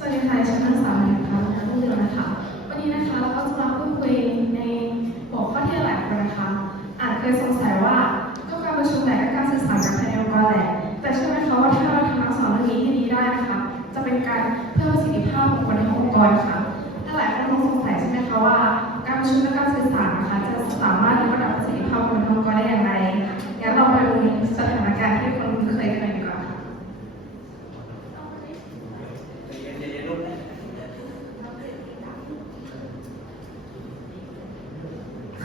สวัสดีค่ะฉันนางสาวนะคะนักเรียนนะคะ วันนี้นะคะเราก็จะมาพูดคุยในหัวข้อที่หลายคนนะคะ อาจเคยสงสัยว่าก็การประชุมแหละก็การสื่อสารกับภายในองค์กรแหละ แต่เชื่อไหมคะว่าถ้าเราทำทั้งสองเรื่องนี้ให้ดีได้นะคะ จะเป็นการเพิ่มประสิทธิภาพของคนในองค์กรค่ะถ้าหลายคนคงสงสัยใช่ไหมคะว่า การประชุมและการสื่อสารนะคะจะสามารถยกระดับประสิทธิภาพของคนในองค์กรได้อย่างไรงั้นเราไปดูสถานการณ์ที่คนเคยเคยดีกว่าค่ะ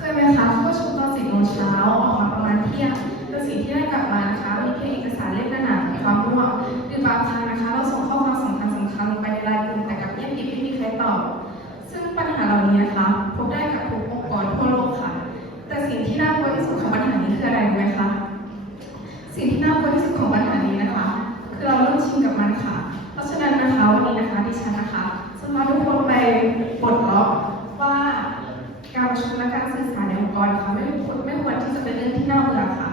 เคยไหมคะเข้ประชุมตอนสี่โมงเช้าออกมาประมาณเที่ยงแต่สิ่งที่ได้กลับมานะคะมีเพียงเอกสารเล่มหนาๆความร่วงหรือบางครั้งนะคะ เราส่งข้อความสำคัญสำคัญลงไปในไลน์กลุ่มแต่กลับเงียบกริบไม่มีใครตอบ ซึ่งปัญหาเหล่านี้นะคะพบได้กับทุกองค์กรทั่วโลกค่ะ แต่สิ่งที่น่ากลัวที่สุดของปัญหานี้คืออะไรรู้ไหมคะสิ่งที่น่ากลัวที่สุดของปัญหานี้นะคะ คือเราเริ่มชินกับมันค่ะ เพราะฉะนั้นนะคะวันนี้นะคะดิฉันนะคะจะพาทุกคนไปปลดล็อกว่าการประชุมและการสื่อสารในองค์ กรนะคะไม่ควรไม่ควรที่จะเป็นเรื่องที่น่าเบื่อค่ะ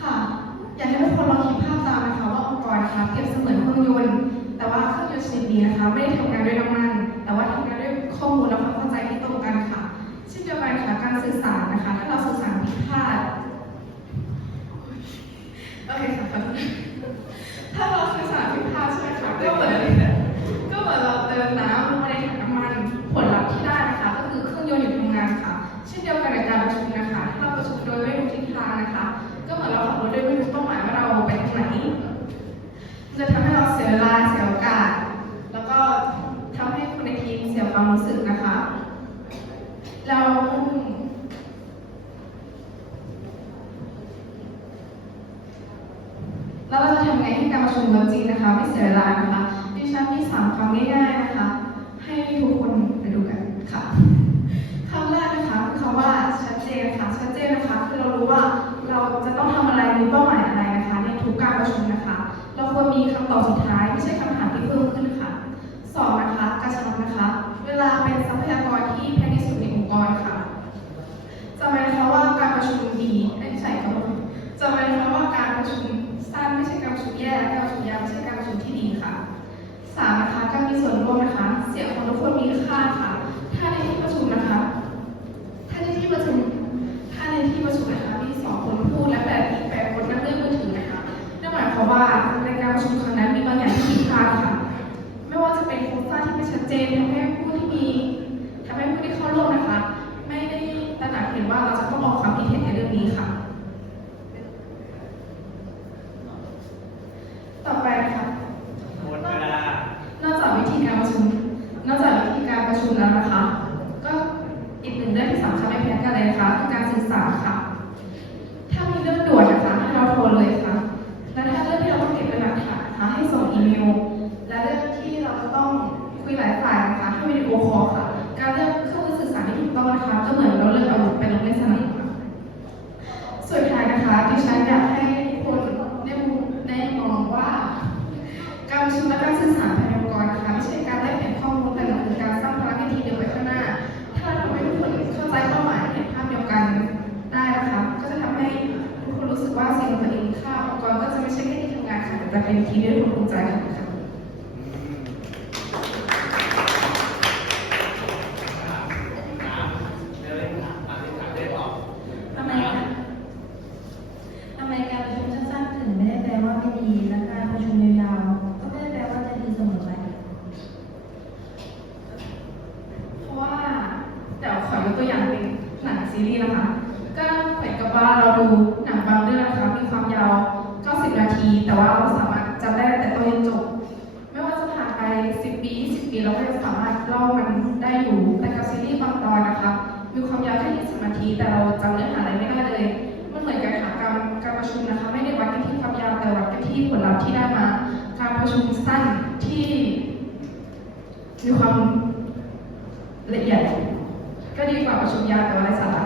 ค่ะ อยากให้ทุกคนลองคิดภาพตามนะคะว่าองค์กรนะคะเปรียบเสมือนเครื่องยนต์แต่ว่าเครื่องยนต์ชนิดนี้นะคะ ไม่ได้ทำงานด้วยน้ำมัน แต่ว่าทำงานด้วยข้อมูลและความเข้าใจที่ตรงกันค่ะเช่นเดียวกันค่ะการสื่อสารนะคะ ถ้าเราสื่อสารผิดพลาดโอเคค่ะถ้าเราสื่อสารผิดพลาดใช่ไหมคะก็เหมือนก็เหมือนเราเติมน้ำลงไปในถังน้ำมัน ผลลัพธ์ที่ได้นะคะ ก็คือเครื่องยนต์หยุดทำงานค่ะ เช่นเดียวกันกับการประชุมนะคะ ถ้าเราประชุมโดยไม่รู้ทิศทางนะคะ ก็เหมือนเราขับรถโดยไม่รู้เป้าหมายว่าเราไปทางไหน จะทำให้เราเสียเวลาเสียโอกาส แล้วก็ทำให้คนในทีมเสียความรู้สึกนะคะ เรา แล้ว เราจะทำไงให้การประชุมวันจริงนะคะ ไม่เสียเวลานะคะดิฉันมีสามคำง่ายๆนะคะ ให้ทุกคนไปดูกันค่ะคำแรกนะคะคือคำว่าชัดเจนค่ะชัดเจนนะคะคือเรารู้ว่าเราจะต้องทำอะไรมีเป้าหมายอะไรนะคะ ในทุกการประชุมนะคะ เราควรมีคำตอบสุดท้ายไม่ใช่คำถามที่เพิ่มขึ้นค่ะสองนะคะกระชับนะคะ เวลาเป็นทรัพยากรที่แพงที่สุดในองค์กรค่ะจำไว้นะคะว่าการประชุมดีไม่ใช่ครับผมจำไว้นะคะว่าการประชุม มีส่วนร่วมนะคะ เสียงของทุกคนมีค่าค่ะ ถ้าในที่ประชุมนะคะ ถ้าในที่ประชุม ถ้าในที่ประชุมนะคะมีสองคนพูดและแปดอีกแปดคนนั่งเลื่อนมือถือนะคะนั่นหมายความว่าในการประชุมครั้งนั้นมีบางอย่างที่ผิดพลาดค่ะ ไม่ว่าจะเป็นโครงสร้างที่ไม่ชัดเจนทำให้ผู้ที่มีทำให้ผู้ที่เข้าร่วมนะคะ ไม่ได้ตระหนักเห็นว่าเราจะต้องออกความคิดเห็นในเรื่องนี้ค่ะ ต่อไปนะคะ หมดเวลา นอกจากวิธีการประชุม นอกจากวิธีการประชุม แล้วนะคะ ก็อีกหนึ่งเรื่องที่สำคัญไม่แพ้กันเลยนะคะคือการสื่อสารค่ะ ถ้ามีเรื่องด่วนนะคะให้เราโทรเลยค่ะ และถ้าเรื่องที่เราต้องเก็บเป็นหลักฐานนะคะให้ส่งอีเมล และเรื่องที่เราจะต้องคุยหลายฝ่ายนะคะให้วิดีโอคอลค่ะ การเลือกเครื่องมือสื่อสารที่ถูกต้องนะคะก็เหมือนเราเลือกอาวุธไปลงเล่นสนามค่ะสุดท้ายนะคะดิฉันอยาก องค่าองค์กรก็จะไม่ใช่แค่ที่ทำงานค่ะแต่จะเป็นทีมที่ทุกคนภูมิใจค่ะ ทำไมคะทำไมการประชุมสั้นๆถึงไม่ได้แปลว่าไม่ดี และการประชุมยาวๆ ก็ไม่ได้แปลว่าจะดีเสมอไป เพราะว่าเดี๋ยวขอยกตัวอย่างเป็นหนังซีรีส์นะคะ ก็เหมือนกับว่าเราดูหนังบางเรื่องนะคะมีความยาว 90 นาที แต่ว่าเราสามารถจำได้แต่ต้นจนจบ ไม่ว่าจะผ่านไป 10 ปี 20 ปีเราก็ยังสามารถเล่ามันได้อยู่แต่กับซีรีส์บางตอนนะคะ มีความยาวแค่20นาทีแต่เราจำเนื้อหาอะไรไม่ได้เลย มันเหมือนกันค่ะการการประชุมนะคะ ไม่ได้วัดกันที่ความยาวแต่วัดกันที่ผลลัพธ์ที่ได้มา การประชุมสั้นที่ มีความละเอียดก็ดีกว่าประชุมยาวแต่ว่าไร้สาระ